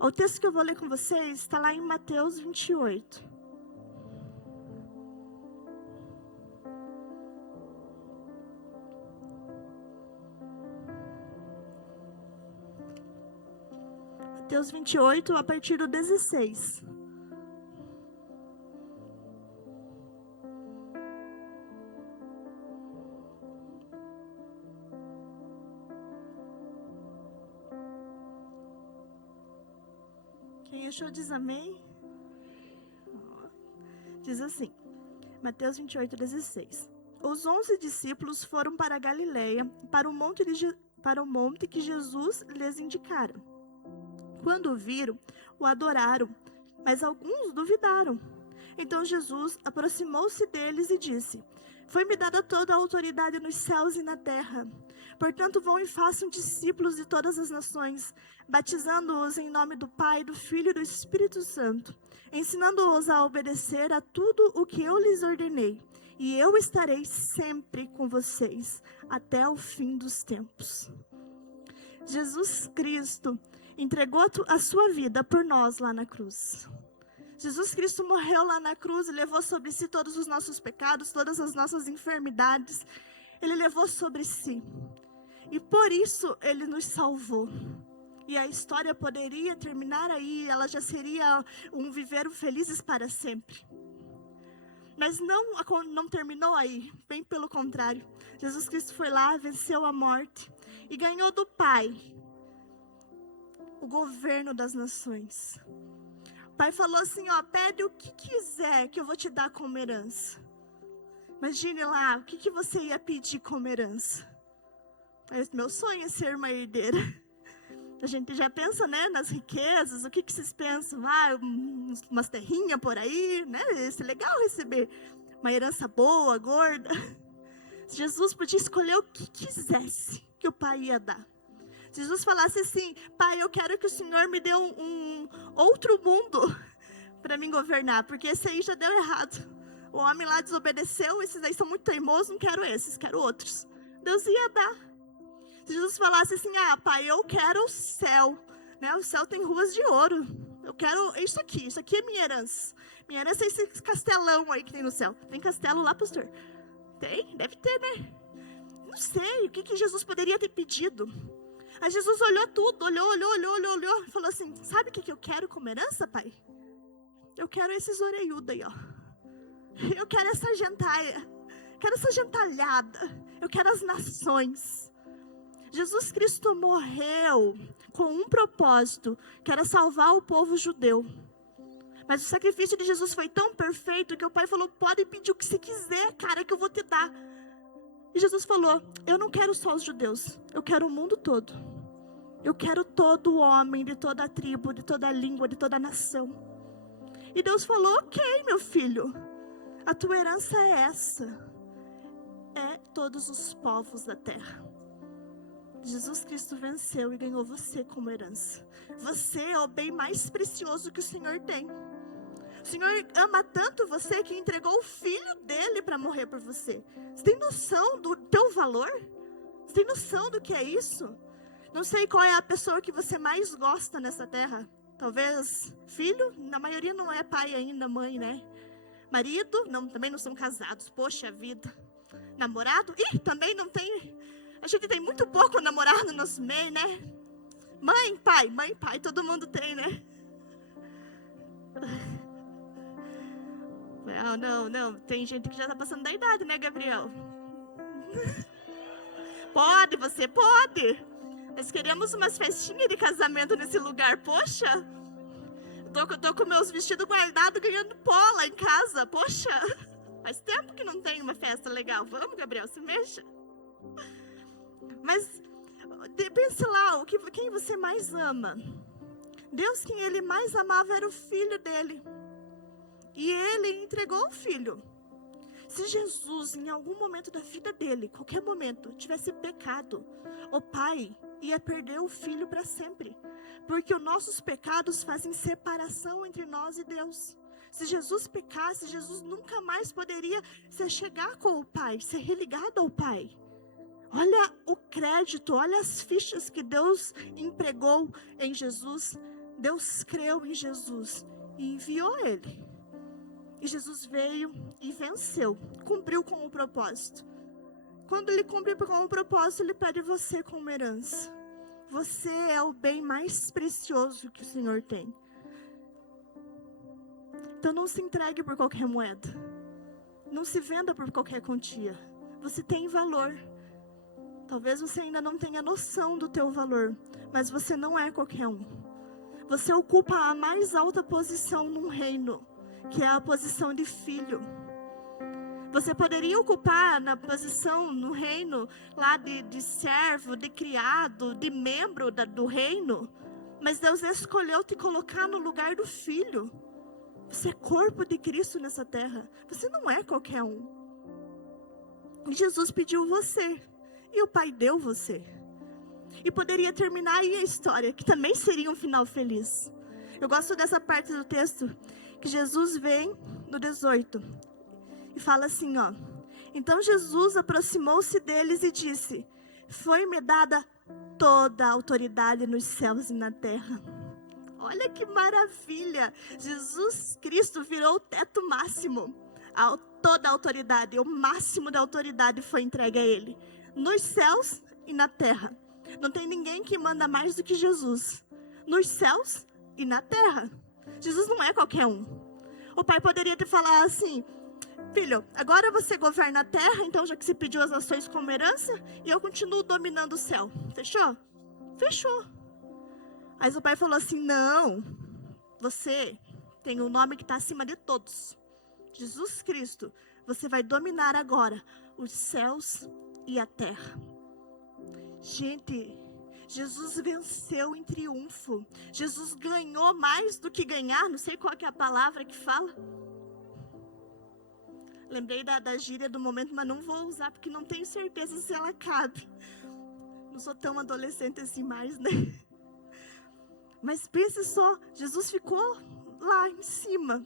O texto que eu vou ler com vocês está lá em Mateus 28. Mateus 28, a partir do 16. Quem achou diz amém? Diz assim, Mateus 28, 16. Os 11 discípulos foram para a Galileia, para o monte que Jesus lhes indicara. Quando o viram, o adoraram, mas alguns duvidaram. Então Jesus aproximou-se deles e disse: Foi-me dada toda a autoridade nos céus e na terra. Portanto, vão e façam discípulos de todas as nações, batizando-os em nome do Pai, do Filho e do Espírito Santo, ensinando-os a obedecer a tudo o que eu lhes ordenei. E eu estarei sempre com vocês, até o fim dos tempos. Jesus Cristo entregou a sua vida por nós lá na cruz. Jesus Cristo morreu lá na cruz e levou sobre si todos os nossos pecados, todas as nossas enfermidades. Ele levou sobre si. E por isso Ele nos salvou. E a história poderia terminar aí, ela já seria um viver felizes para sempre. Mas não terminou aí, bem pelo contrário. Jesus Cristo foi lá, venceu a morte e ganhou do Pai o governo das nações. O Pai falou assim, pede o que quiser que eu vou te dar como herança. Imagine lá, o que você ia pedir como herança? Meu sonho é ser uma herdeira. A gente já pensa, né, nas riquezas, o que vocês pensam? Umas terrinhas por aí, né? Isso é legal receber uma herança boa, gorda. Jesus podia escolher o que quisesse que o Pai ia dar. Jesus falasse assim, Pai, eu quero que o Senhor me dê um outro mundo para me governar, porque esse aí já deu errado. O homem lá desobedeceu, esses aí são muito teimosos, não quero esses, quero outros. Deus ia dar. Se Jesus falasse assim, Pai, eu quero o céu, né? O céu tem ruas de ouro. Eu quero isso aqui é minha herança. Minha herança é esse castelão aí que tem no céu. Tem castelo lá, pastor? Tem? Deve ter, né? Não sei, o que Jesus poderia ter pedido? Aí Jesus olhou tudo, olhou e falou assim, sabe o que eu quero como herança, Pai? Eu quero esses orelhudos aí, Eu quero essa gentalha, quero essa gentalhada, eu quero as nações. Jesus Cristo morreu com um propósito, que era salvar o povo judeu. Mas o sacrifício de Jesus foi tão perfeito que o Pai falou, pode pedir o que você quiser, cara, que eu vou te dar. E Jesus falou, eu não quero só os judeus, eu quero o mundo todo. Eu quero todo homem, de toda a tribo, de toda a língua, de toda a nação. E Deus falou, ok, meu filho, a tua herança é essa. É todos os povos da terra. Jesus Cristo venceu e ganhou você como herança. Você é o bem mais precioso que o Senhor tem. O Senhor ama tanto você que entregou o Filho dele para morrer por você. Você tem noção do teu valor? Você tem noção do que é isso? Não sei qual é a pessoa que você mais gosta nessa terra. Talvez filho, na maioria não é pai ainda, mãe, né? Marido, não, também não são casados, poxa vida. Namorado, também não tem. A gente tem muito pouco namorado no nosso meio, né? Mãe, pai, todo mundo tem, né? Não, tem gente que já tá passando da idade, né, Gabriel? Você pode. Nós queremos umas festinhas de casamento nesse lugar, poxa. Eu tô com meus vestidos guardados, ganhando pó lá em casa, poxa. Faz tempo que não tem uma festa legal. Vamos, Gabriel, se mexa. Mas pense lá, quem você mais ama? Deus, quem Ele mais amava era o Filho dele. E Ele entregou o Filho. Se Jesus, em algum momento da vida dele, qualquer momento, tivesse pecado, o Pai ia perder o Filho para sempre. Porque os nossos pecados fazem separação entre nós e Deus. Se Jesus pecasse, Jesus nunca mais poderia se chegar com o Pai, ser religado ao Pai. Olha o crédito, olha as fichas que Deus empregou em Jesus Deus creu em Jesus e enviou ele. E Jesus veio e venceu, cumpriu com o propósito. Quando ele cumpre com o propósito, ele pede você como herança. Você é o bem mais precioso que o Senhor tem. Então não se entregue por qualquer moeda. Não se venda por qualquer quantia. Você tem valor. Talvez você ainda não tenha noção do teu valor, mas você não é qualquer um. Você ocupa a mais alta posição num reino, que é a posição de filho. Você poderia ocupar na posição no reino, lá de servo, de criado, de membro do reino, mas Deus escolheu te colocar no lugar do filho. Você é corpo de Cristo nessa terra. Você não é qualquer um. E Jesus pediu você, e o Pai deu você. E poderia terminar aí a história, que também seria um final feliz. Eu gosto dessa parte do texto, que Jesus vem no 18, e fala assim, ó. Então Jesus aproximou-se deles e disse: foi-me dada toda a autoridade nos céus e na terra. Olha que maravilha! Jesus Cristo virou o teto máximo. Toda a autoridade, o máximo da autoridade foi entregue a Ele. Nos céus e na terra. Não tem ninguém que manda mais do que Jesus. Nos céus e na terra. Jesus não é qualquer um. O Pai poderia te falar assim: filho, agora você governa a terra, então já que você pediu as nações como herança, e eu continuo dominando o céu. Fechou? Fechou. Mas o Pai falou assim: não, você tem um nome que está acima de todos. Jesus Cristo, você vai dominar agora os céus e a terra. Gente, Jesus venceu em triunfo. Jesus ganhou mais do que ganhar, não sei qual que é a palavra que fala. Lembrei da gíria do momento, mas não vou usar porque não tenho certeza se ela cabe. Não sou tão adolescente assim mais, né? Mas pense só, Jesus ficou lá em cima,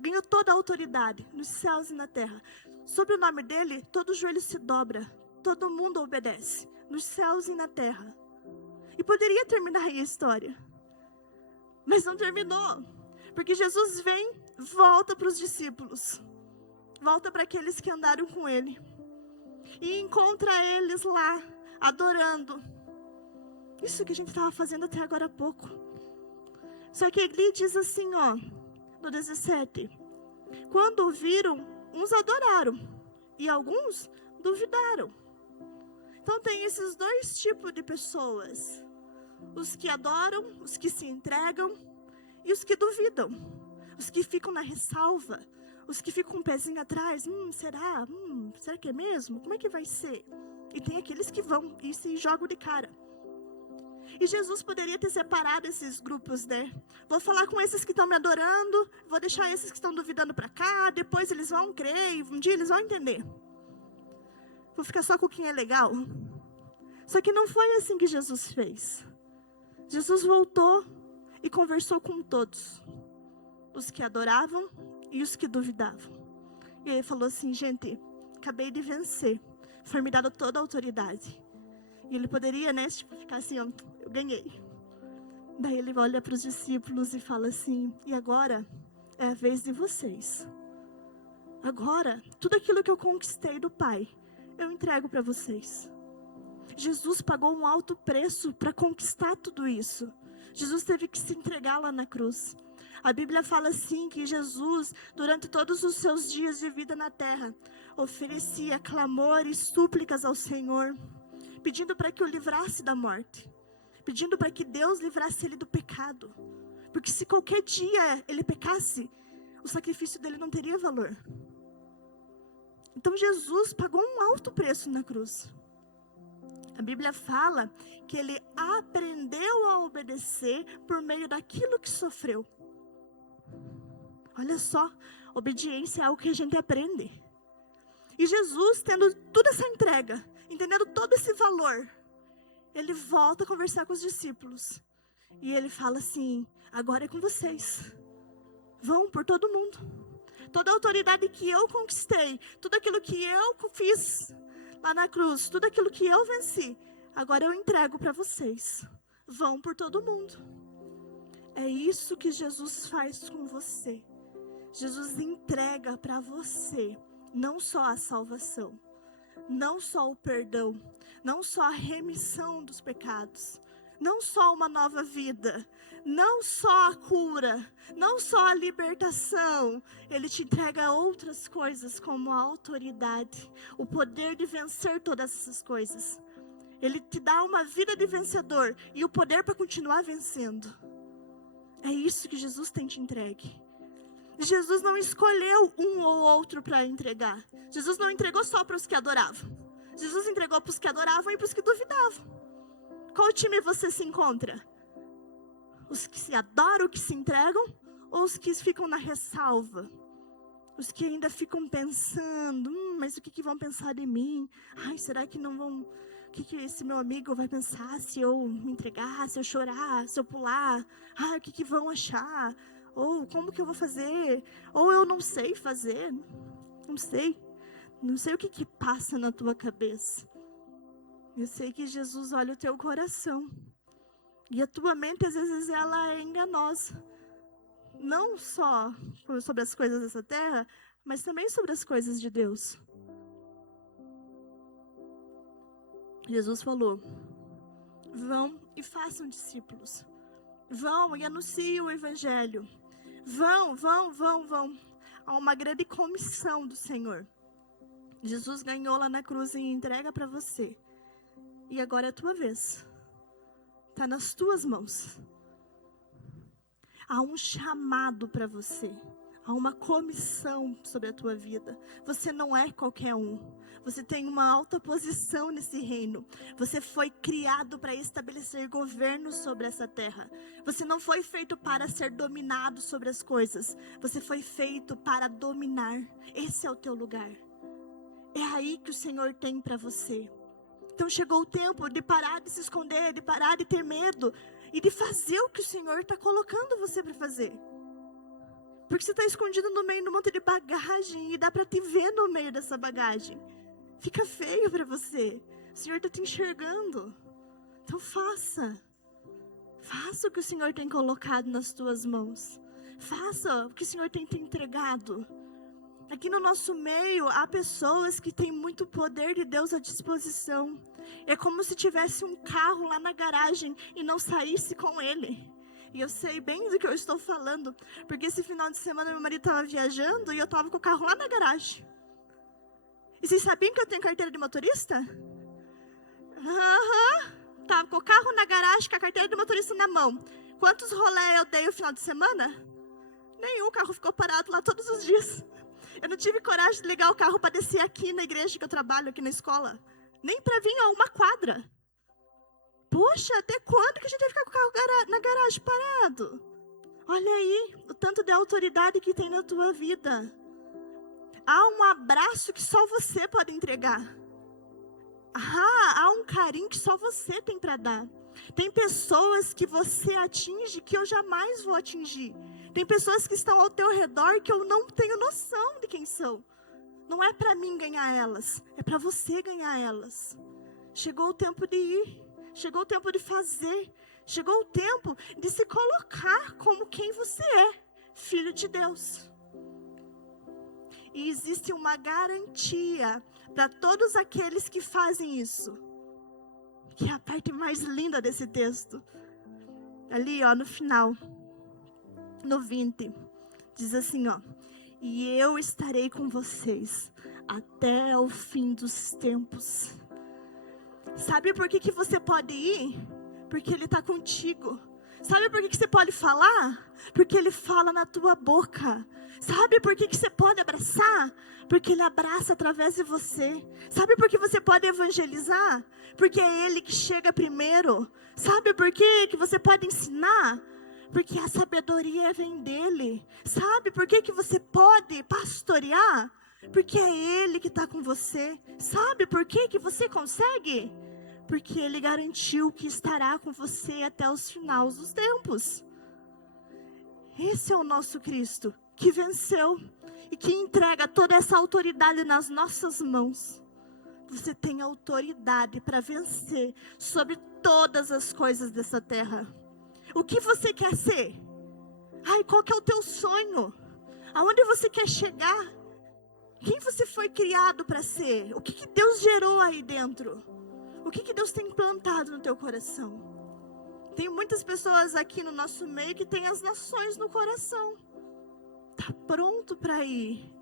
ganhou toda a autoridade, nos céus e na terra. Sob o nome dele, todo joelho se dobra, todo mundo obedece, nos céus e na terra. E poderia terminar aí a história, mas não terminou, porque Jesus vem, volta para os discípulos, volta para aqueles que andaram com ele, e encontra eles lá, adorando. Isso que a gente estava fazendo até agora há pouco. Só que ele diz assim, ó, no 17. Quando o viram, uns adoraram e alguns duvidaram. Então tem esses dois tipos de pessoas. Os que adoram, os que se entregam e os que duvidam. Os que ficam na ressalva, os que ficam com um pezinho atrás. Será? Será que é mesmo? Como é que vai ser? E tem aqueles que vão e se jogam de cara. E Jesus poderia ter separado esses grupos, né? Vou falar com esses que estão me adorando, vou deixar esses que estão duvidando para cá, depois eles vão crer, um dia eles vão entender. Vou ficar só com quem é legal. Só que não foi assim que Jesus fez. Jesus voltou e conversou com todos. Os que adoravam e os que duvidavam. E ele falou assim: gente, acabei de vencer. Foi me dada toda a autoridade. E ele poderia, né, ficar assim, ó, eu ganhei. Daí ele olha para os discípulos e fala assim: e agora é a vez de vocês. Agora, tudo aquilo que eu conquistei do Pai, eu entrego para vocês. Jesus pagou um alto preço para conquistar tudo isso. Jesus teve que se entregar lá na cruz. A Bíblia fala assim que Jesus, durante todos os seus dias de vida na terra, oferecia clamor e súplicas ao Senhor, pedindo para que o livrasse da morte, pedindo para que Deus livrasse ele do pecado, porque se qualquer dia ele pecasse, o sacrifício dele não teria valor. Então Jesus pagou um alto preço na cruz. A Bíblia fala que ele aprendeu a obedecer por meio daquilo que sofreu. Olha só, obediência é algo que a gente aprende. E Jesus, tendo toda essa entrega, entendendo todo esse valor, ele volta a conversar com os discípulos. E ele fala assim: agora é com vocês. Vão por todo mundo. Toda a autoridade que eu conquistei, tudo aquilo que eu fiz lá na cruz, tudo aquilo que eu venci, agora eu entrego para vocês. Vão por todo mundo. É isso que Jesus faz com você. Jesus entrega para você não só a salvação, não só o perdão, não só a remissão dos pecados, não só uma nova vida, não só a cura, não só a libertação. Ele te entrega outras coisas como a autoridade, o poder de vencer todas essas coisas. Ele te dá uma vida de vencedor e o poder para continuar vencendo. É isso que Jesus tem te entregue. Jesus não escolheu um ou outro para entregar. Jesus não entregou só para os que adoravam. Jesus entregou para os que adoravam e para os que duvidavam. Qual time você se encontra? Os que se adoram, que se entregam, ou os que ficam na ressalva? Os que ainda ficam pensando, mas o que vão pensar de mim? Ai, será que não vão... O que esse meu amigo vai pensar se eu me entregar, se eu chorar, se eu pular? Ai, o que vão achar? Ou como que eu vou fazer? Ou eu não sei fazer? Não sei. Não sei o que passa na tua cabeça. Eu sei que Jesus olha o teu coração. E a tua mente, às vezes, ela é enganosa. Não só sobre as coisas dessa terra, mas também sobre as coisas de Deus. Jesus falou: vão e façam discípulos. Vão e anunciem o evangelho. Vão. Há uma grande comissão do Senhor. Jesus ganhou lá na cruz e entrega para você. E agora é a tua vez. Está nas tuas mãos. Há um chamado para você. Há uma comissão sobre a tua vida. Você não é qualquer um. Você tem uma alta posição nesse reino. Você foi criado para estabelecer governo sobre essa terra. Você não foi feito para ser dominado sobre as coisas. Você foi feito para dominar. Esse é o teu lugar. É aí que o Senhor tem para você. Então chegou o tempo de parar de se esconder, de parar de ter medo e de fazer o que o Senhor está colocando você para fazer. Porque você está escondido no meio de um monte de bagagem e dá para te ver no meio dessa bagagem. Fica feio para você. O Senhor está te enxergando. Então faça. Faça o que o Senhor tem colocado nas tuas mãos. Faça o que o Senhor tem te entregado. Aqui no nosso meio há pessoas que têm muito poder de Deus à disposição. É como se tivesse um carro lá na garagem e não saísse com ele. E eu sei bem do que eu estou falando, porque esse final de semana meu marido estava viajando e eu estava com o carro lá na garagem. E vocês sabiam que eu tenho carteira de motorista? Estava com o carro na garagem, com a carteira de motorista na mão. Quantos rolés eu dei o final de semana? Nenhum, o carro ficou parado lá todos os dias. Eu não tive coragem de ligar o carro para descer aqui na igreja que eu trabalho, aqui na escola. Nem para vir a uma quadra. Poxa, até quando que a gente vai ficar com o carro na garagem parado? Olha aí, o tanto de autoridade que tem na tua vida. Há um abraço que só você pode entregar. Há um carinho que só você tem para dar. Tem pessoas que você atinge que eu jamais vou atingir. Tem pessoas que estão ao teu redor que eu não tenho noção de quem são. Não é para mim ganhar elas, é para você ganhar elas. Chegou o tempo de ir. Chegou o tempo de fazer. Chegou o tempo de se colocar como quem você é, filho de Deus. E existe uma garantia para todos aqueles que fazem isso. Que é a parte mais linda desse texto. Ali, no final, no 20, diz assim, e eu estarei com vocês até o fim dos tempos. Sabe por que você pode ir? Porque Ele está contigo. Sabe por que você pode falar? Porque Ele fala na tua boca. Sabe por que você pode abraçar? Porque Ele abraça através de você. Sabe por que você pode evangelizar? Porque é Ele que chega primeiro. Sabe por que você pode ensinar? Porque a sabedoria vem dEle. Sabe por que você pode pastorear? Porque é Ele que está com você. Sabe por que você consegue? Porque Ele garantiu que estará com você até os finais dos tempos. Esse é o nosso Cristo, que venceu e que entrega toda essa autoridade nas nossas mãos. Você tem autoridade para vencer sobre todas as coisas dessa terra. O que você quer ser? Pai, qual que é o teu sonho? Aonde você quer chegar? Quem você foi criado para ser? O que Deus gerou aí dentro? O que Deus tem plantado no teu coração? Tem muitas pessoas aqui no nosso meio que têm as nações no coração. Tá pronto para ir?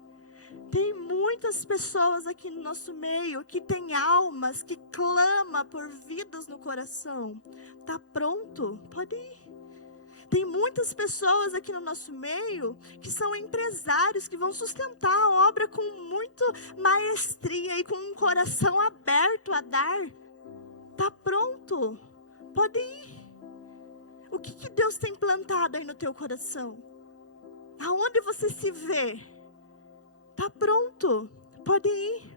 Tem muitas pessoas aqui no nosso meio que têm almas, que clamam por vidas no coração. Tá pronto? Pode ir. Tem muitas pessoas aqui no nosso meio que são empresários, que vão sustentar a obra com muita maestria e com um coração aberto a dar. Tá pronto? Pode ir. O que Deus tem plantado aí no teu coração? Aonde você se vê? Tá pronto? Pode ir.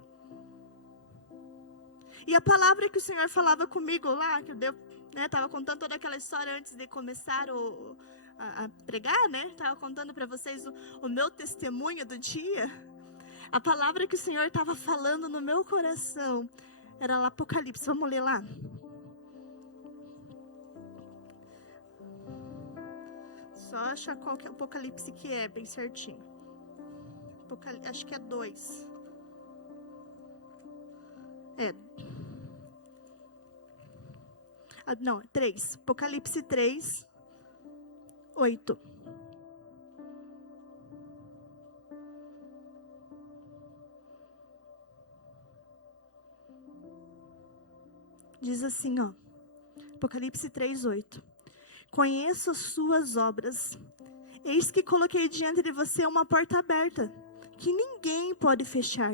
E a palavra que o Senhor falava comigo lá, que eu estava contando toda aquela história antes de começar a pregar, né? Estava contando para vocês o meu testemunho do dia. A palavra que o Senhor estava falando no meu coração era lá Apocalipse. Vamos ler lá? Só achar qual que é o Apocalipse que é, bem certinho. Acho que é 2. Não, 3. Apocalipse 3, 8. Diz assim, ó. Apocalipse 3, 8. Conheço as suas obras. Eis que coloquei diante de você uma porta aberta, que ninguém pode fechar.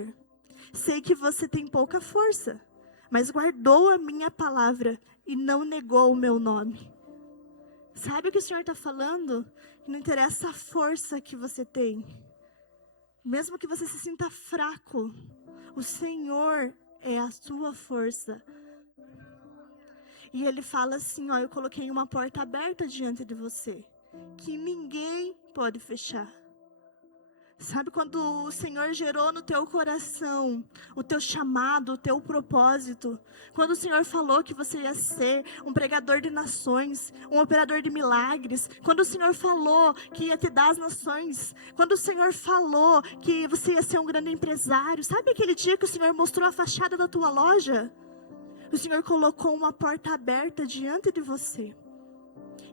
Sei que você tem pouca força, mas guardou a minha palavra e não negou o meu nome. Sabe o que o Senhor está falando? Não interessa a força que você tem. Mesmo que você se sinta fraco, o Senhor é a sua força. E Ele fala assim, ó, eu coloquei uma porta aberta diante de você, que ninguém pode fechar. Sabe quando o Senhor gerou no teu coração o teu chamado, o teu propósito? Quando o Senhor falou que você ia ser um pregador de nações, um operador de milagres. Quando o Senhor falou que ia te dar as nações. Quando o Senhor falou que você ia ser um grande empresário. Sabe aquele dia que o Senhor mostrou a fachada da tua loja? O Senhor colocou uma porta aberta diante de você.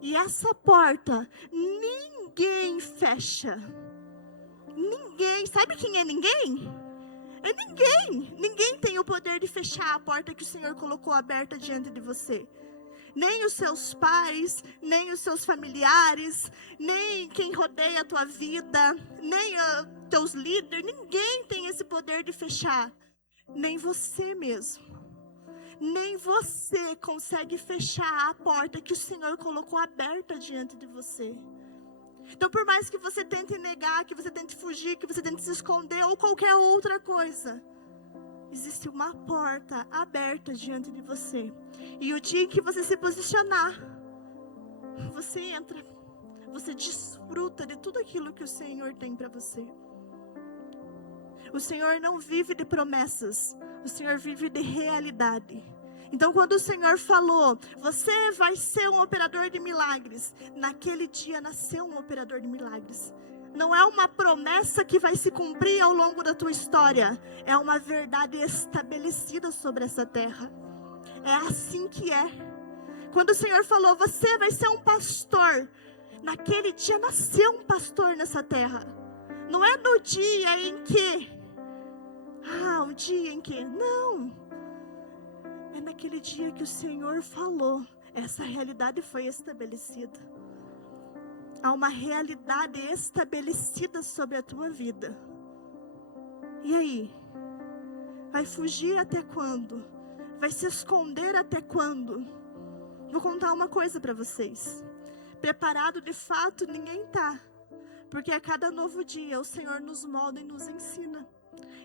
E essa porta ninguém fecha. Ninguém, sabe quem é ninguém? É ninguém. Ninguém tem o poder de fechar a porta que o Senhor colocou aberta diante de você. Nem os seus pais, nem os seus familiares, nem quem rodeia a tua vida, nem os teus líderes. Ninguém tem esse poder de fechar. Nem você mesmo. Nem você consegue fechar a porta que o Senhor colocou aberta diante de você. Então, por mais que você tente negar, que você tente fugir, que você tente se esconder ou qualquer outra coisa, existe uma porta aberta diante de você. E o dia em que você se posicionar, você entra, você desfruta de tudo aquilo que o Senhor tem para você. O Senhor não vive de promessas, o Senhor vive de realidade. Então, quando o Senhor falou, você vai ser um operador de milagres, naquele dia nasceu um operador de milagres. Não é uma promessa que vai se cumprir ao longo da tua história, é uma verdade estabelecida sobre essa terra. É assim que é. Quando o Senhor falou, você vai ser um pastor, naquele dia nasceu um pastor nessa terra. Não é no dia em que, um dia em que, não. É naquele dia que o Senhor falou, essa realidade foi estabelecida. Há uma realidade estabelecida sobre a tua vida. E aí? Vai fugir até quando? Vai se esconder até quando? Vou contar uma coisa para vocês. Preparado de fato ninguém está. Porque a cada novo dia o Senhor nos molda e nos ensina.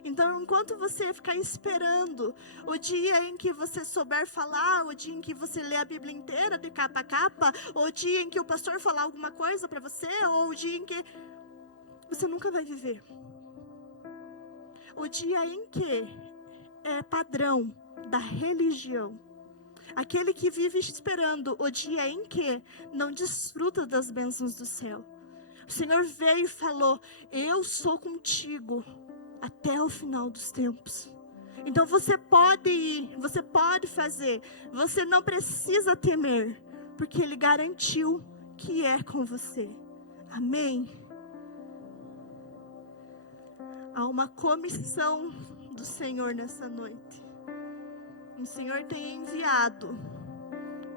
Então, enquanto você ficar esperando o dia em que você souber falar, o dia em que você lê a Bíblia inteira de capa a capa, ou o dia em que o pastor falar alguma coisa para você, ou o dia em que você nunca vai viver. O dia em que é padrão da religião, aquele que vive esperando o dia em que não desfruta das bênçãos do céu. O Senhor veio e falou: eu sou contigo até o final dos tempos. Então você pode ir, você pode fazer, você não precisa temer, porque Ele garantiu que é com você. Amém? Há uma comissão do Senhor nessa noite. O Senhor tem enviado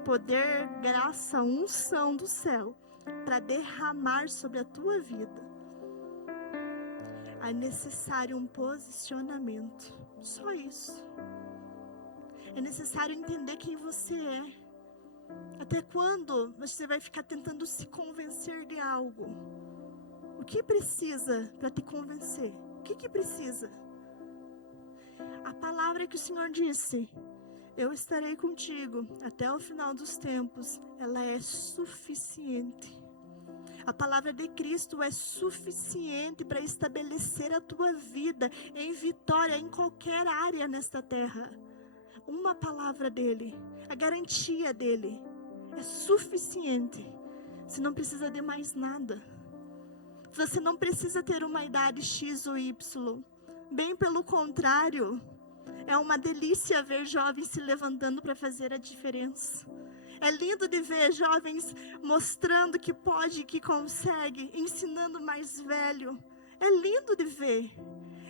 poder, graça, unção do céu para derramar sobre a tua vida. É necessário um posicionamento. Só isso. É necessário entender quem você é. Até quando você vai ficar tentando se convencer de algo? O que precisa para te convencer? O que precisa? A palavra que o Senhor disse: eu estarei contigo até o final dos tempos, ela é suficiente. A palavra de Cristo é suficiente para estabelecer a tua vida em vitória em qualquer área nesta terra. Uma palavra dele, a garantia dele, é suficiente. Você não precisa de mais nada. Você não precisa ter uma idade X ou Y. Bem pelo contrário, é uma delícia ver jovens se levantando para fazer a diferença. É lindo de ver jovens mostrando que pode, que consegue, ensinando mais velho. É lindo de ver.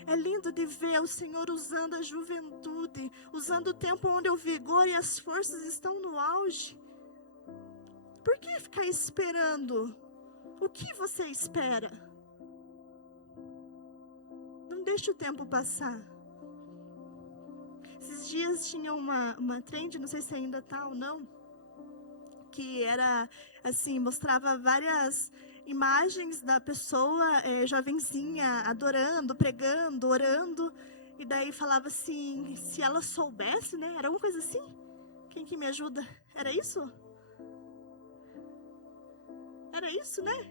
É lindo de ver o Senhor usando a juventude, usando o tempo onde o vigor e as forças estão no auge. Por que ficar esperando? O que você espera? Não deixe o tempo passar. Esses dias tinha uma trend, não sei se ainda está ou não, que era assim, mostrava várias imagens da pessoa jovenzinha, adorando, pregando, orando, e daí falava assim, se ela soubesse, né? Era alguma coisa assim? Quem que me ajuda? Era isso? Era isso, né?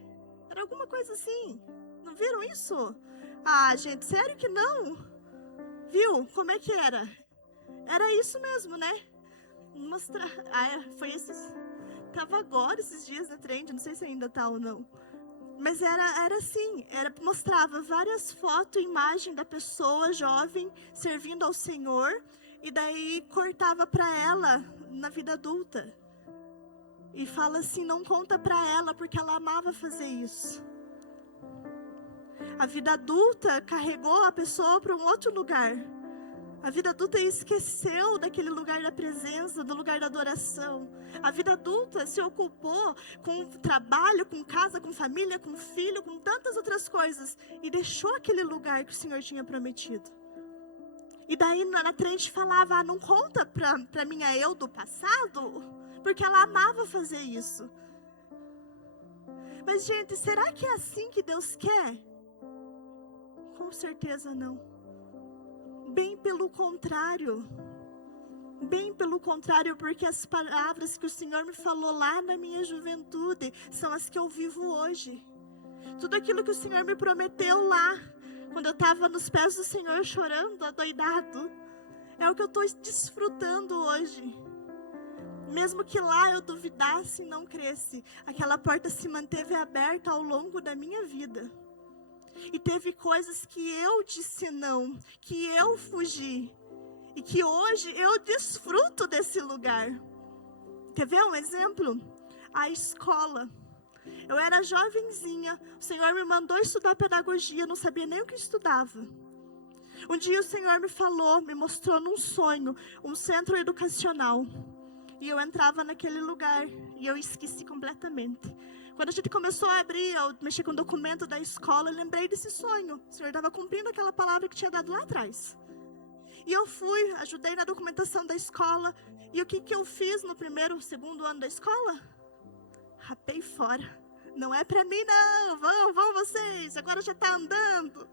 Era alguma coisa assim. Não viram isso? Ah, gente, sério que não? Viu? Como é que era? Era isso mesmo, né? Mostrar. Foi esses. Tava agora esses dias na trend, não sei se ainda tá ou não. Mas era assim, mostrava várias fotos, imagem da pessoa jovem servindo ao Senhor, e daí cortava para ela na vida adulta. E fala assim, não conta para ela porque ela amava fazer isso. A vida adulta carregou a pessoa para um outro lugar. A vida adulta esqueceu daquele lugar da presença, do lugar da adoração. A vida adulta se ocupou com trabalho, com casa, com família, com filho, com tantas outras coisas. E deixou aquele lugar que o Senhor tinha prometido. E daí na trend falava, não conta pra minha eu do passado, porque ela amava fazer isso. Mas gente, será que é assim que Deus quer? Com certeza não. Bem pelo contrário. Bem pelo contrário, porque as palavras que o Senhor me falou lá na minha juventude são as que eu vivo hoje. Tudo aquilo que o Senhor me prometeu lá, quando eu estava nos pés do Senhor chorando, adoidado, é o que eu estou desfrutando hoje. Mesmo que lá eu duvidasse e não cresce, aquela porta se manteve aberta ao longo da minha vida. E teve coisas que eu disse não, que eu fugi. E que hoje eu desfruto desse lugar. Quer ver um exemplo? A escola. Eu era jovenzinha, o Senhor me mandou estudar pedagogia, não sabia nem o que estudava. Um dia o Senhor me falou, me mostrou num sonho, um centro educacional. E eu entrava naquele lugar e eu esqueci completamente. Quando a gente começou a abrir, eu mexi com o documento da escola, eu lembrei desse sonho. O Senhor estava cumprindo aquela palavra que tinha dado lá atrás. E eu fui, ajudei na documentação da escola. E o que eu fiz no primeiro, segundo ano da escola? Rapei fora. Não é para mim não, vão vocês, agora já está andando.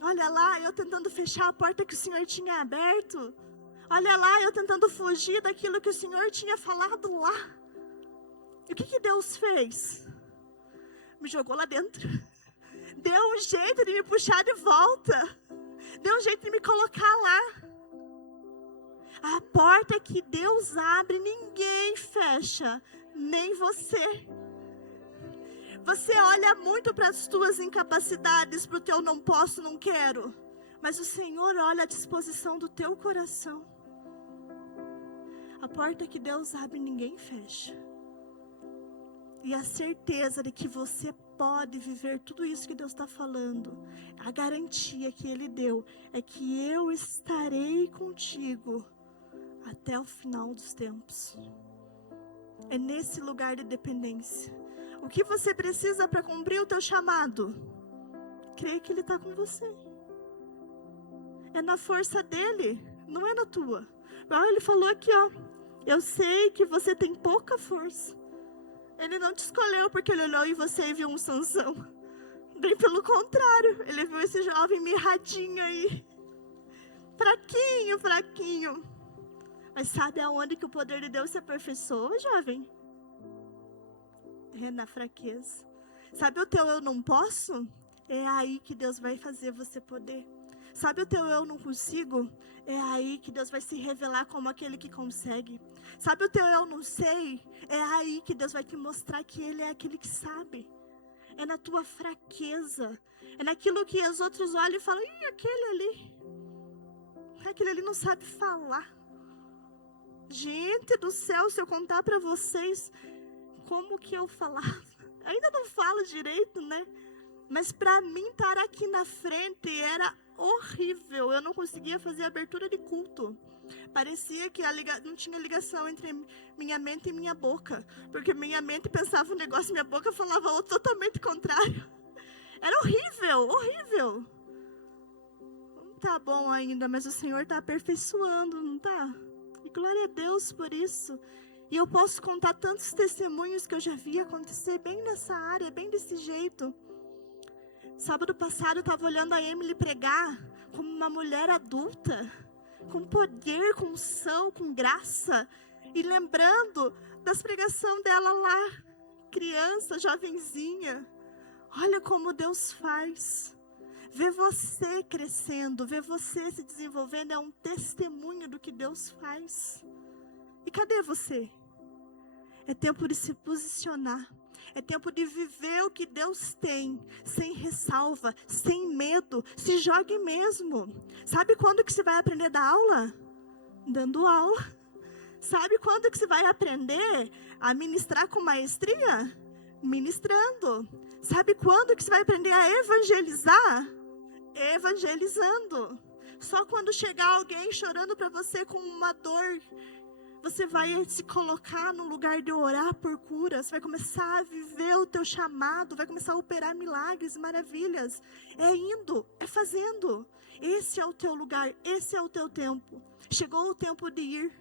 Olha lá, eu tentando fechar a porta que o Senhor tinha aberto. Olha lá, eu tentando fugir daquilo que o Senhor tinha falado lá. E o que Deus fez? Me jogou lá dentro. Deu um jeito de me puxar de volta. Deu um jeito de me colocar lá. A porta que Deus abre, ninguém fecha. Nem você. Você olha muito para as tuas incapacidades, para o teu não posso, não quero. Mas o Senhor olha a disposição do teu coração. A porta que Deus abre, ninguém fecha. E a certeza de que você pode viver tudo isso que Deus está falando, a garantia que Ele deu, é que eu estarei contigo até o final dos tempos. É nesse lugar de dependência. O que você precisa para cumprir o teu chamado? Creia que Ele está com você. É na força dEle, não é na tua. Ele falou aqui, ó. Eu sei que você tem pouca força. Ele não te escolheu porque Ele olhou em você e viu um Sansão. Bem pelo contrário. Ele viu esse jovem mirradinho aí. Fraquinho, fraquinho. Mas sabe aonde que o poder de Deus se aperfeiçoa, jovem? É na fraqueza. Sabe o teu eu não posso? É aí que Deus vai fazer você poder. Sabe o teu eu não consigo? É aí que Deus vai se revelar como aquele que consegue. Sabe o teu eu não sei? É aí que Deus vai te mostrar que Ele é aquele que sabe. É na tua fraqueza. É naquilo que os outros olham e falam, aquele ali não sabe falar. Gente do céu, se eu contar para vocês como que eu falava. Ainda não falo direito, né? Mas para mim estar aqui na frente era horrível. Eu não conseguia fazer abertura de culto. Parecia que não tinha ligação entre minha mente e minha boca. Porque minha mente pensava um negócio e minha boca falava outro totalmente contrário. Era horrível, horrível. Não tá bom ainda, mas o Senhor está aperfeiçoando, não tá? E glória a Deus por isso. E eu posso contar tantos testemunhos que eu já vi acontecer bem nessa área, bem desse jeito. Sábado passado eu estava olhando a Emily pregar como uma mulher adulta, com poder, com unção, com graça. E lembrando das pregações dela lá, criança, jovenzinha. Olha como Deus faz. Ver você crescendo, ver você se desenvolvendo é um testemunho do que Deus faz. E cadê você? É tempo de se posicionar. É tempo de viver o que Deus tem, sem ressalva, sem medo. Se jogue mesmo. Sabe quando que você vai aprender a dar aula? Dando aula. Sabe quando que você vai aprender a ministrar com maestria? Ministrando. Sabe quando que você vai aprender a evangelizar? Evangelizando. Só quando chegar alguém chorando para você com uma dor, você vai se colocar no lugar de orar por cura. Você vai começar a viver o teu chamado. Vai começar a operar milagres, maravilhas. É indo, é fazendo. Esse é o teu lugar, esse é o teu tempo. Chegou o tempo de ir.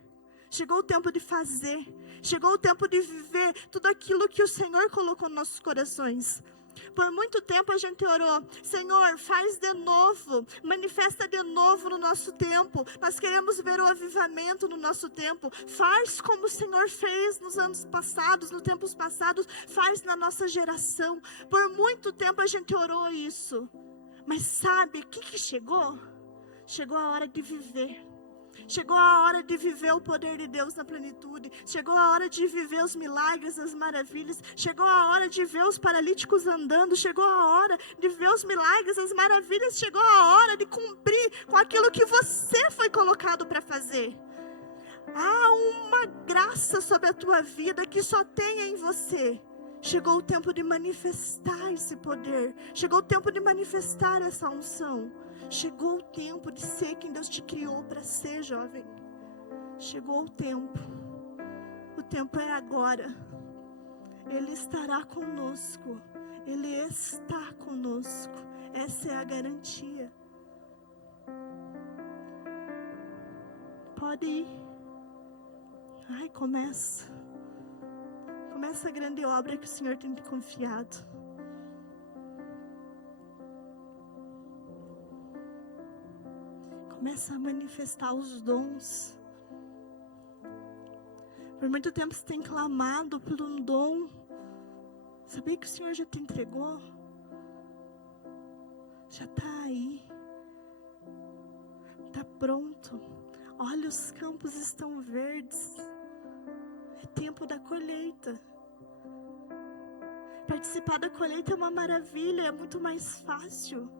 Chegou o tempo de fazer. Chegou o tempo de viver tudo aquilo que o Senhor colocou nos nossos corações. Por muito tempo a gente orou, Senhor, faz de novo, manifesta de novo no nosso tempo. Nós queremos ver o avivamento no nosso tempo. Faz como o Senhor fez nos anos passados, nos tempos passados, faz na nossa geração. Por muito tempo a gente orou isso. Mas sabe o que chegou? Chegou a hora de viver. Chegou a hora de viver o poder de Deus na plenitude. Chegou a hora de viver os milagres, as maravilhas. Chegou a hora de ver os paralíticos andando. Chegou a hora de ver os milagres, as maravilhas. Chegou a hora de cumprir com aquilo que você foi colocado para fazer. Há uma graça sobre a tua vida que só tem em você. Chegou o tempo de manifestar esse poder. Chegou o tempo de manifestar essa unção. Chegou o tempo de ser quem Deus te criou para ser, jovem. Chegou o tempo. O tempo é agora. Ele estará conosco. Ele está conosco. Essa é a garantia. Pode ir. Ai, começa. Começa a grande obra que o Senhor tem te confiado. Começa a manifestar os dons. Por muito tempo você tem clamado por um dom. Sabia que o Senhor já te entregou? Já está aí. Está pronto. Olha, os campos estão verdes. É tempo da colheita. Participar da colheita é uma maravilha, é muito mais fácil.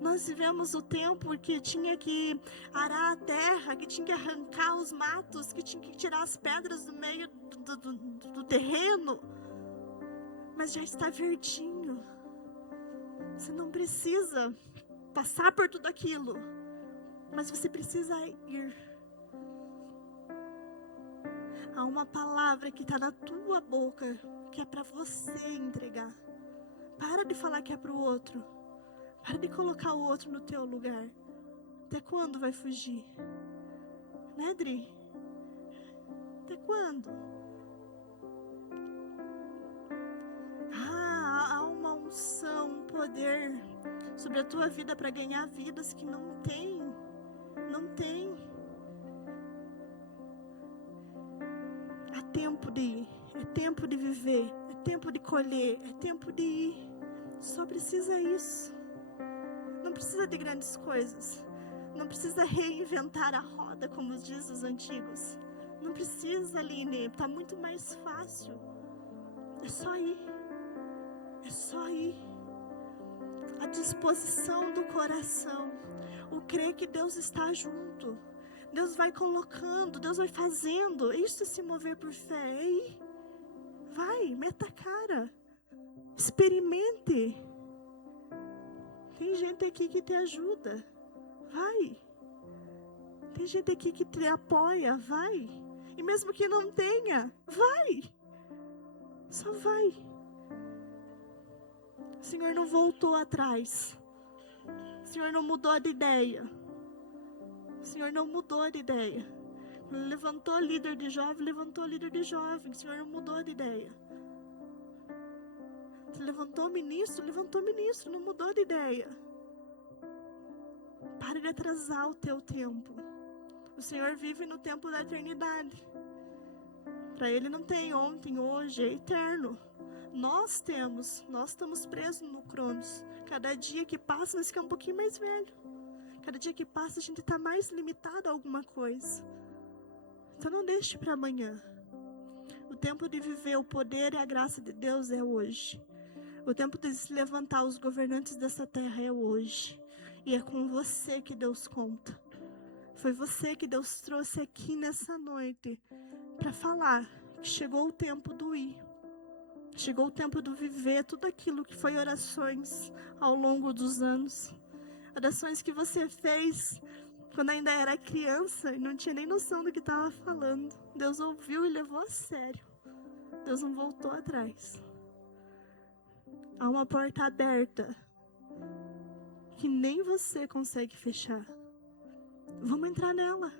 Nós vivemos o tempo que tinha que arar a terra, que tinha que arrancar os matos, que tinha que tirar as pedras do meio do terreno. Mas já está verdinho. Você não precisa passar por tudo aquilo, mas você precisa ir. Há uma palavra que está na tua boca, que é para você entregar. Para de falar que é para o outro. Para de colocar o outro no teu lugar. Até quando vai fugir? Né, Dri? Até quando? Há uma unção, um poder sobre a tua vida para ganhar vidas que não tem. Há tempo de ir, é tempo de viver, é tempo de colher, é tempo de ir. Só precisa isso. Não precisa de grandes coisas. Não precisa reinventar a roda, como diz os antigos. Não precisa, Aline, está muito mais fácil. É só ir. É só ir. A disposição do coração. O crer que Deus está junto. Deus vai colocando, Deus vai fazendo. Isso é se mover por fé. É ir. Vai, meta a cara. Experimente. Tem gente aqui que te ajuda. Vai. Tem gente aqui que te apoia. Vai. E mesmo que não tenha, vai. Só vai. O Senhor não voltou atrás. O Senhor não mudou de ideia. O Senhor não mudou de ideia. Levantou líder de jovem, levantou líder de jovem. O Senhor não mudou de ideia. Levantou ministro, não mudou de ideia. Pare de atrasar o teu tempo. O Senhor vive no tempo da eternidade. Para Ele não tem ontem, hoje, é eterno. Nós estamos presos no Cronos. Cada dia que passa, nós ficamos um pouquinho mais velhos. Cada dia que passa, a gente está mais limitado a alguma coisa. Então não deixe para amanhã. O tempo de viver o poder e a graça de Deus é hoje. O tempo de se levantar os governantes dessa terra é hoje. E é com você que Deus conta. Foi você que Deus trouxe aqui nessa noite para falar que chegou o tempo do ir. Chegou o tempo do viver tudo aquilo que foi orações ao longo dos anos. Orações que você fez quando ainda era criança e não tinha nem noção do que estava falando. Deus ouviu e levou a sério. Deus não voltou atrás. Há uma porta aberta que nem você consegue fechar. Vamos entrar nela.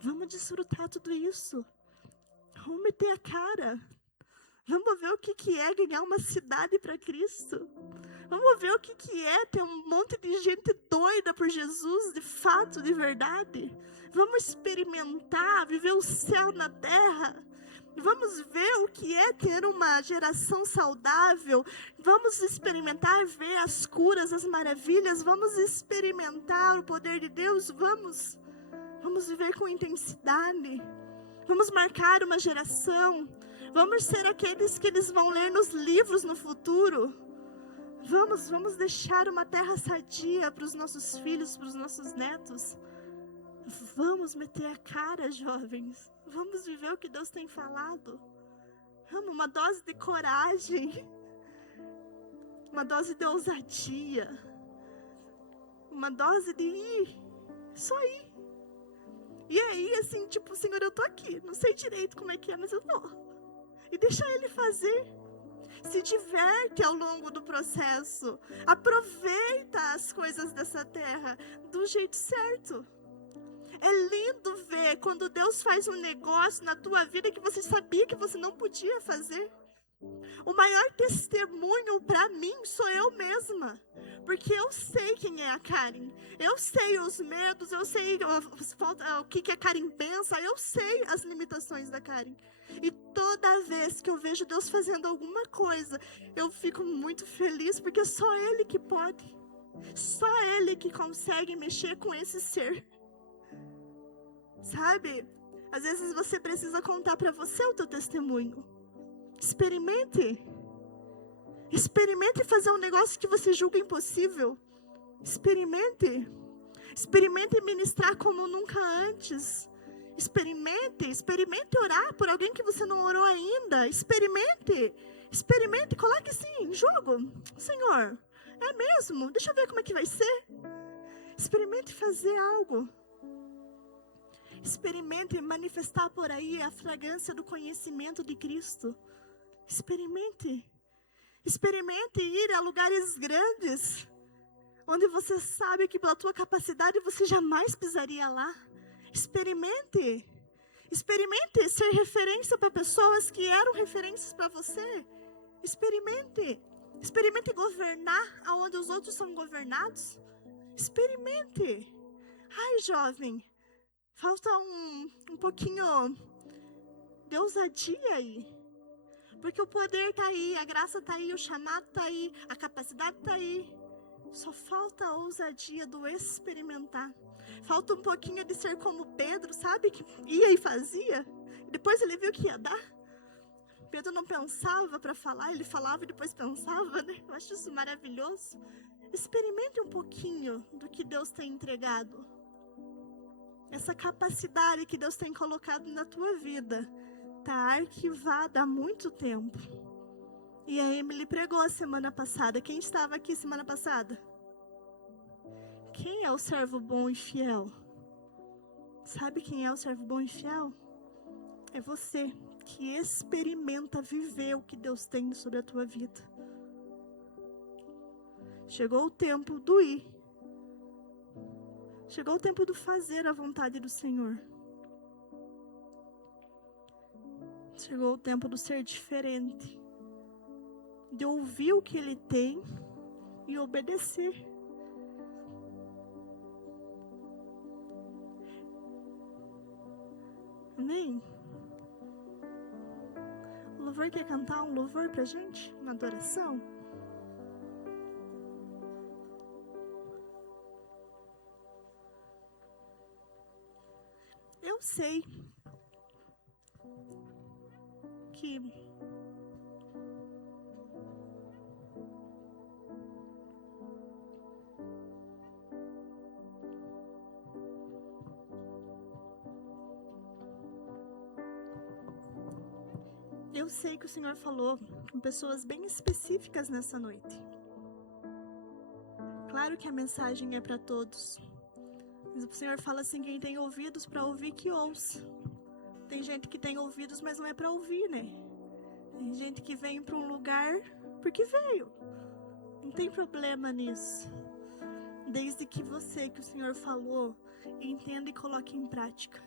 Vamos desfrutar tudo isso. Vamos meter a cara. Vamos ver o que é ganhar uma cidade para Cristo. Vamos ver o que é ter um monte de gente doida por Jesus, de fato, de verdade. Vamos experimentar, viver o céu na terra. Vamos ver o que é ter uma geração saudável. Vamos experimentar, ver as curas, as maravilhas. Vamos experimentar o poder de Deus. Vamos viver com intensidade. Vamos marcar uma geração. Vamos ser aqueles que eles vão ler nos livros no futuro. Vamos deixar uma terra sadia para os nossos filhos, para os nossos netos. Vamos meter a cara, jovens. Vamos viver o que Deus tem falado. Vamos, uma dose de coragem. Uma dose de ousadia. Uma dose de ir. Só ir. E aí, assim, tipo, Senhor, eu tô aqui. Não sei direito como é que é, mas eu vou. E deixa Ele fazer. Se diverte ao longo do processo. Aproveita as coisas dessa terra do jeito certo. É lindo ver quando Deus faz um negócio na tua vida que você sabia que você não podia fazer. O maior testemunho para mim sou eu mesma. Porque eu sei quem é a Karen. Eu sei os medos, eu sei o que a Karen pensa. Eu sei as limitações da Karen. E toda vez que eu vejo Deus fazendo alguma coisa, eu fico muito feliz, porque é só Ele que pode. Só Ele que consegue mexer com esse ser. Sabe? Às vezes você precisa contar para você o teu testemunho. Experimente. Experimente fazer um negócio que você julga impossível. Experimente. Experimente ministrar como nunca antes. Experimente orar por alguém que você não orou ainda. Experimente, coloque assim em jogo. Senhor, é mesmo? Deixa eu ver como é que vai ser. Experimente fazer algo. Experimente manifestar por aí a fragrância do conhecimento de Cristo. Experimente ir a lugares grandes, onde você sabe que pela tua capacidade você jamais pisaria lá. Experimente ser referência para pessoas que eram referências para você. Experimente governar aonde os outros são governados. Experimente. Ai, jovem, falta um pouquinho de ousadia aí. Porque o poder está aí, a graça está aí, o chamado está aí, a capacidade está aí. Só falta a ousadia do experimentar. Falta um pouquinho de ser como Pedro, sabe? Que ia e fazia. Depois ele viu que ia dar. Pedro não pensava para falar, ele falava e depois pensava, né? Eu acho isso maravilhoso. Experimente um pouquinho do que Deus tem entregado. Essa capacidade que Deus tem colocado na tua vida está arquivada há muito tempo. E a Emily pregou a semana passada. Quem estava aqui semana passada? Quem é o servo bom e fiel? Sabe quem é o servo bom e fiel? É você que experimenta viver o que Deus tem sobre a tua vida. Chegou o tempo do ir. Chegou o tempo do fazer a vontade do Senhor. Chegou o tempo do ser diferente. De ouvir o que Ele tem e obedecer. Amém? O louvor quer cantar um louvor pra gente? Uma adoração? Eu sei que o Senhor falou com pessoas bem específicas nessa noite. Claro que a mensagem é para todos. Mas o Senhor fala assim, quem tem ouvidos para ouvir, que ouça. Tem gente que tem ouvidos, mas não é para ouvir, né? Tem gente que vem para um lugar porque veio. Não tem problema nisso. Desde que você, que o Senhor falou, entenda e coloque em prática.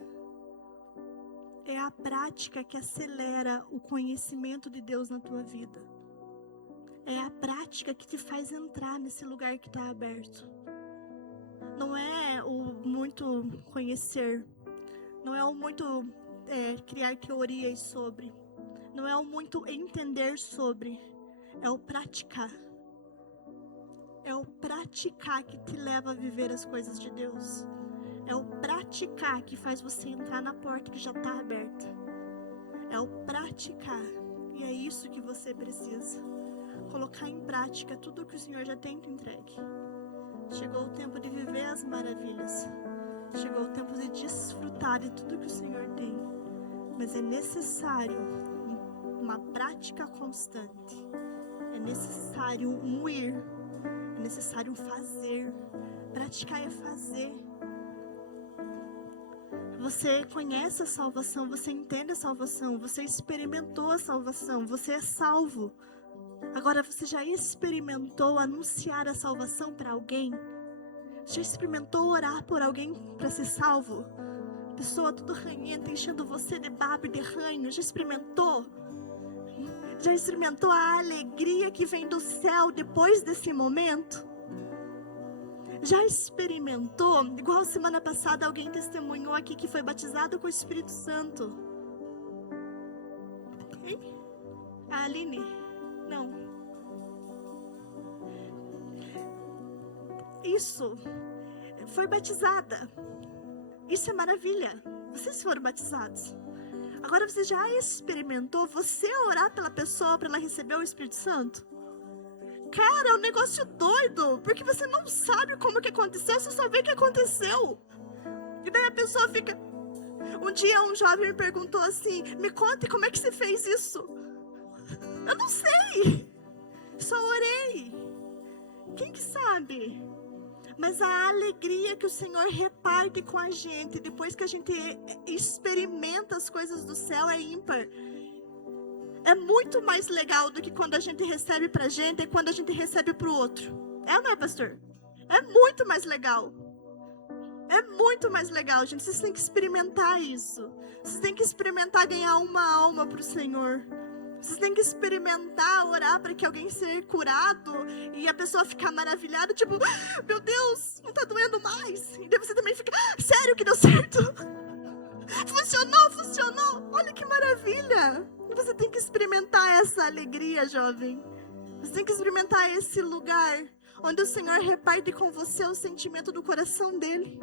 É a prática que acelera o conhecimento de Deus na tua vida. É a prática que te faz entrar nesse lugar que está aberto. Não é o muito conhecer. Não é o muito criar teorias sobre. Não é o muito entender sobre. É o praticar. É o praticar que te leva a viver as coisas de Deus. É o praticar que faz você entrar na porta que já está aberta. É o praticar. E é isso que você precisa. Colocar em prática tudo o que o Senhor já tem te entregue. Chegou o tempo de viver as maravilhas. Chegou o tempo de desfrutar de tudo que o Senhor tem. Mas é necessário uma prática constante. É necessário um ir. É necessário um fazer. Praticar é fazer. Você conhece a salvação, você entende a salvação, você experimentou a salvação, você é salvo. Agora você já experimentou anunciar a salvação para alguém? Já experimentou orar por alguém para ser salvo? Pessoa tudo ranhenta, enchendo você de baba e de ranho. Já experimentou? Já experimentou a alegria que vem do céu depois desse momento? Já experimentou? Igual semana passada alguém testemunhou aqui que foi batizado com o Espírito Santo. Hein? A Aline? Não. Isso. Foi batizada. Isso é maravilha. Vocês foram batizados. Agora você já experimentou você orar pela pessoa para ela receber o Espírito Santo? Cara, é um negócio doido, porque você não sabe como que aconteceu, você só vê que aconteceu. E daí a pessoa fica... Um dia um jovem me perguntou assim, me conte como é que você fez isso? Eu não sei, só orei. Quem que sabe? Mas a alegria que o Senhor reparte com a gente, depois que a gente experimenta as coisas do céu, é ímpar. É muito mais legal do que quando a gente recebe pra gente e quando a gente recebe pro outro. É ou não é, pastor? É muito mais legal. É muito mais legal, gente. Vocês têm que experimentar isso. Vocês têm que experimentar ganhar uma alma pro Senhor. Vocês têm que experimentar orar para que alguém seja curado e a pessoa ficar maravilhada, tipo, meu Deus, não tá doendo mais. E daí você também fica, sério que deu certo? Funcionou, olha que maravilha. E você tem que experimentar essa alegria, jovem. Você tem que experimentar esse lugar onde o Senhor reparte com você o sentimento do coração dele.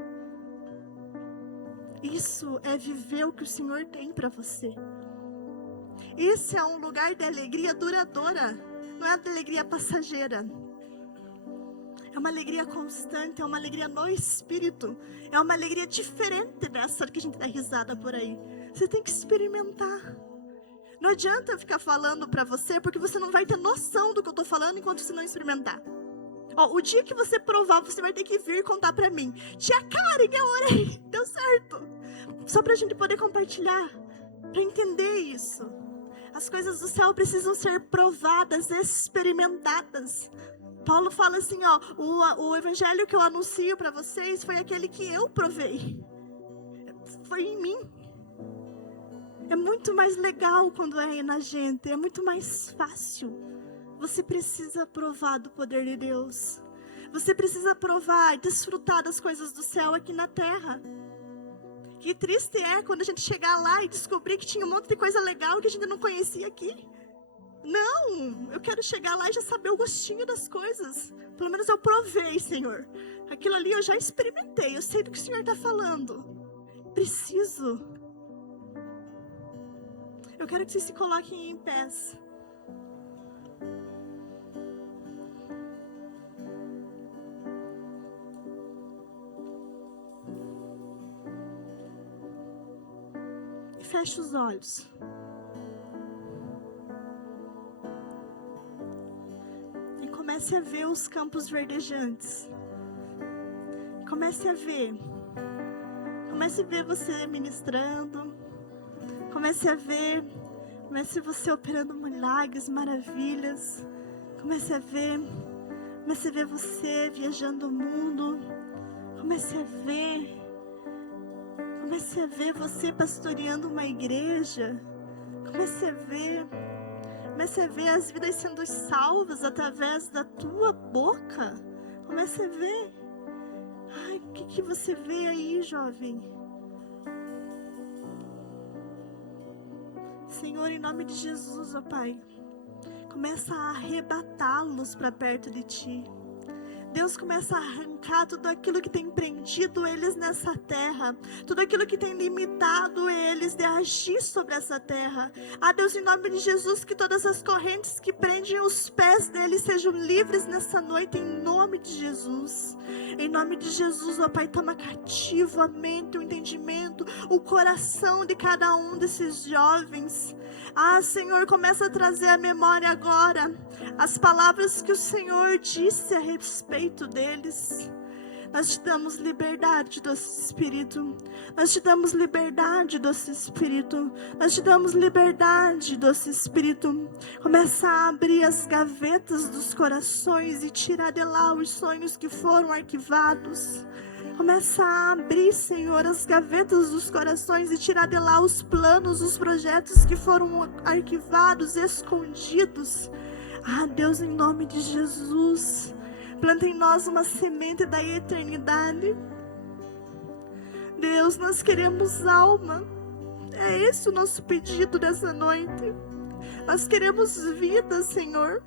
Isso é viver o que o Senhor tem para você. Esse é um lugar de alegria duradoura, não é de alegria passageira. É uma alegria constante, é uma alegria no espírito. É uma alegria diferente dessa que a gente dá risada por aí. Você tem que experimentar. Não adianta eu ficar falando pra você, porque você não vai ter noção do que eu tô falando enquanto você não experimentar. Ó, o dia que você provar, você vai ter que vir contar pra mim. Tia Karen, eu orei, deu certo. Só pra gente poder compartilhar, pra entender isso. As coisas do céu precisam ser provadas, experimentadas. Paulo fala assim, ó, o evangelho que eu anuncio para vocês foi aquele que eu provei. Foi em mim. É muito mais legal quando é na gente, é muito mais fácil. Você precisa provar do poder de Deus. Você precisa provar e desfrutar das coisas do céu aqui na terra. Que triste é quando a gente chegar lá e descobrir que tinha um monte de coisa legal que a gente não conhecia aqui. Não, eu quero chegar lá e já saber o gostinho das coisas. Pelo menos eu provei, Senhor. Aquilo ali eu já experimentei, eu sei do que o Senhor está falando. Preciso. Eu quero que vocês se coloquem em pés. Feche os olhos. E comece a ver os campos verdejantes. Comece a ver. Comece a ver você ministrando. Comece a ver. Comece você operando milagres, maravilhas. Comece a ver. Comece a ver você viajando o mundo. Comece a ver. Comece a ver você pastoreando uma igreja. Comece a ver. Comece a ver as vidas sendo salvas através da tua boca. Comece a ver. Ai, o que você vê aí, jovem? Senhor, em nome de Jesus, ó Pai, começa a arrebatá-los para perto de Ti. Deus, começa a arrancar tudo aquilo que tem prendido eles nessa terra, tudo aquilo que tem limitado eles de agir sobre essa terra. Ah, Deus, em nome de Jesus, que todas as correntes que prendem os pés deles sejam livres nessa noite, em nome de Jesus. Em nome de Jesus, ó Pai, toma cativo a mente, o entendimento, o coração de cada um desses jovens. Ah, Senhor, começa a trazer à memória agora as palavras que o Senhor disse a respeito deles. Nós te damos liberdade, doce Espírito. Nós te damos liberdade, doce Espírito. Nós te damos liberdade, doce Espírito. Começa a abrir as gavetas dos corações e tirar de lá os sonhos que foram arquivados. Começa a abrir, Senhor, as gavetas dos corações e tirar de lá os planos, os projetos que foram arquivados, escondidos. Ah, Deus, em nome de Jesus, planta em nós uma semente da eternidade. Deus, nós queremos alma. É esse o nosso pedido dessa noite. Nós queremos vida, Senhor.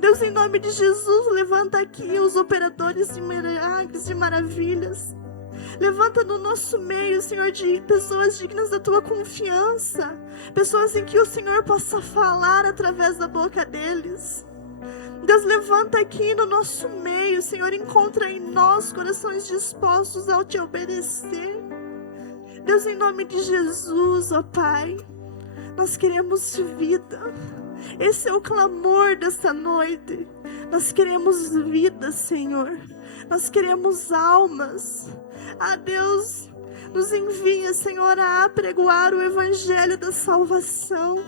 Deus, em nome de Jesus, levanta aqui os operadores de milagres e maravilhas. Levanta no nosso meio, Senhor, de pessoas dignas da tua confiança. Pessoas em que o Senhor possa falar através da boca deles. Deus, levanta aqui no nosso meio, Senhor, encontra em nós corações dispostos ao te obedecer. Deus, em nome de Jesus, ó Pai, nós queremos vida. Esse é o clamor desta noite. Nós queremos vida, Senhor. Nós queremos almas. Deus, nos envia, Senhor, a apregoar o evangelho da salvação.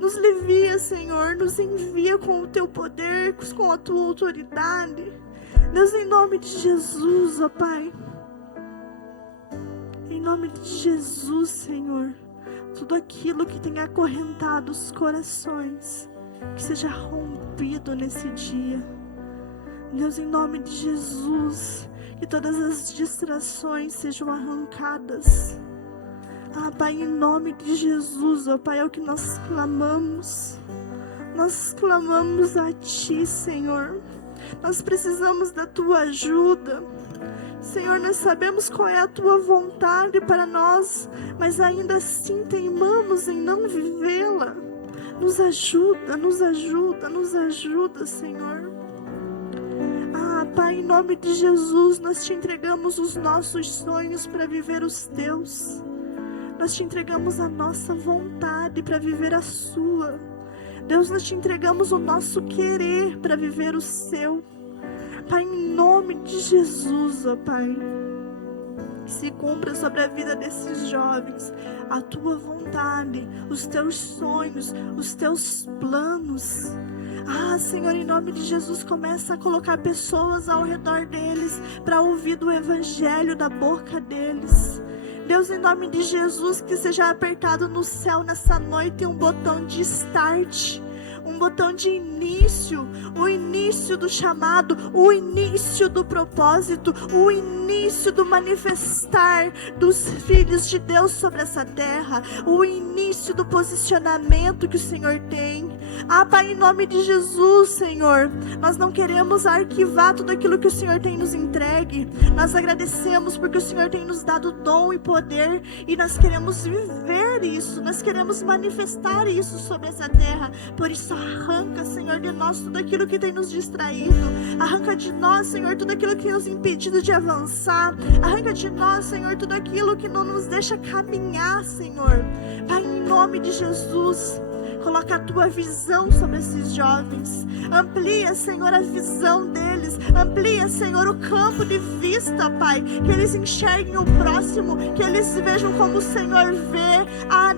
Nos envia, Senhor, nos envia com o teu poder, com a tua autoridade. Deus, em nome de Jesus, ó Pai. Em nome de Jesus, Senhor. Tudo aquilo que tem acorrentado os corações, que seja rompido nesse dia. Deus, em nome de Jesus, que todas as distrações sejam arrancadas. Pai, em nome de Jesus, ó Pai, é o que nós clamamos. Nós clamamos a Ti, Senhor. Nós precisamos da Tua ajuda. Senhor, nós sabemos qual é a Tua vontade para nós, mas ainda assim teimamos em não vivê-la. Nos ajuda, nos ajuda, nos ajuda, Senhor. Pai, em nome de Jesus, nós Te entregamos os nossos sonhos para viver os Teus. Nós Te entregamos a nossa vontade para viver a Sua. Deus, nós Te entregamos o nosso querer para viver o Seu. Pai, em nome de Jesus, ó Pai, que se cumpra sobre a vida desses jovens a Tua vontade, os Teus sonhos, os Teus planos. Senhor, em nome de Jesus, começa a colocar pessoas ao redor deles para ouvir do evangelho da boca deles. Deus, em nome de Jesus, que seja apertado no céu nessa noite um botão de start, um botão de início, o início do chamado, o início do propósito, o início do manifestar dos filhos de Deus sobre essa terra, o início do posicionamento que o Senhor tem. Pai, em nome de Jesus, Senhor, nós não queremos arquivar tudo aquilo que o Senhor tem nos entregue. Nós agradecemos porque o Senhor tem nos dado dom e poder, e nós queremos viver isso, nós queremos manifestar isso sobre essa terra. Por isso, arranca, Senhor, de nós tudo aquilo que tem nos distraído. Arranca de nós, Senhor, tudo aquilo que tem nos impedido de avançar. Arranca de nós, Senhor, tudo aquilo que não nos deixa caminhar, Senhor. Pai, em nome de Jesus, coloca a Tua visão sobre esses jovens. Amplia, Senhor, a visão deles. Amplia, Senhor, o campo de vista, Pai. Que eles enxerguem o próximo, que eles vejam como o Senhor vê.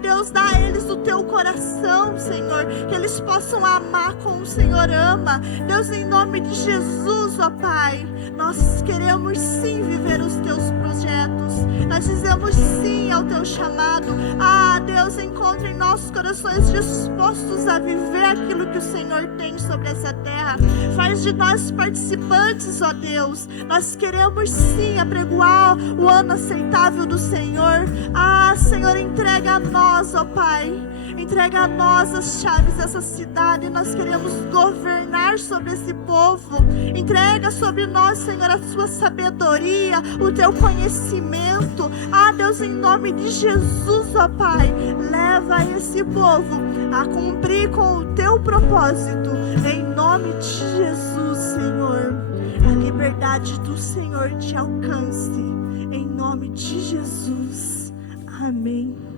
Deus, dá a eles o Teu coração, Senhor. Que eles possam amar como o Senhor ama. Deus, em nome de Jesus, ó Pai, nós queremos sim viver os Teus projetos. Nós dizemos sim ao Teu chamado. Deus, encontre em nossos corações dispostos a viver aquilo que o Senhor tem sobre essa terra. Faz de nós participantes, ó Deus. Nós queremos sim apregoar o ano aceitável do Senhor. Senhor, entrega a nós, ó Pai. Entrega a nós as chaves dessa cidade. Nós queremos governar sobre esse povo. Entrega sobre nós, Senhor, a Sua sabedoria, o Teu conhecimento. Deus, em nome de Jesus, ó Pai, leva esse povo a cumprir com o Teu propósito. Em nome de Jesus, Senhor, a liberdade do Senhor te alcance. Em nome de Jesus. Amém.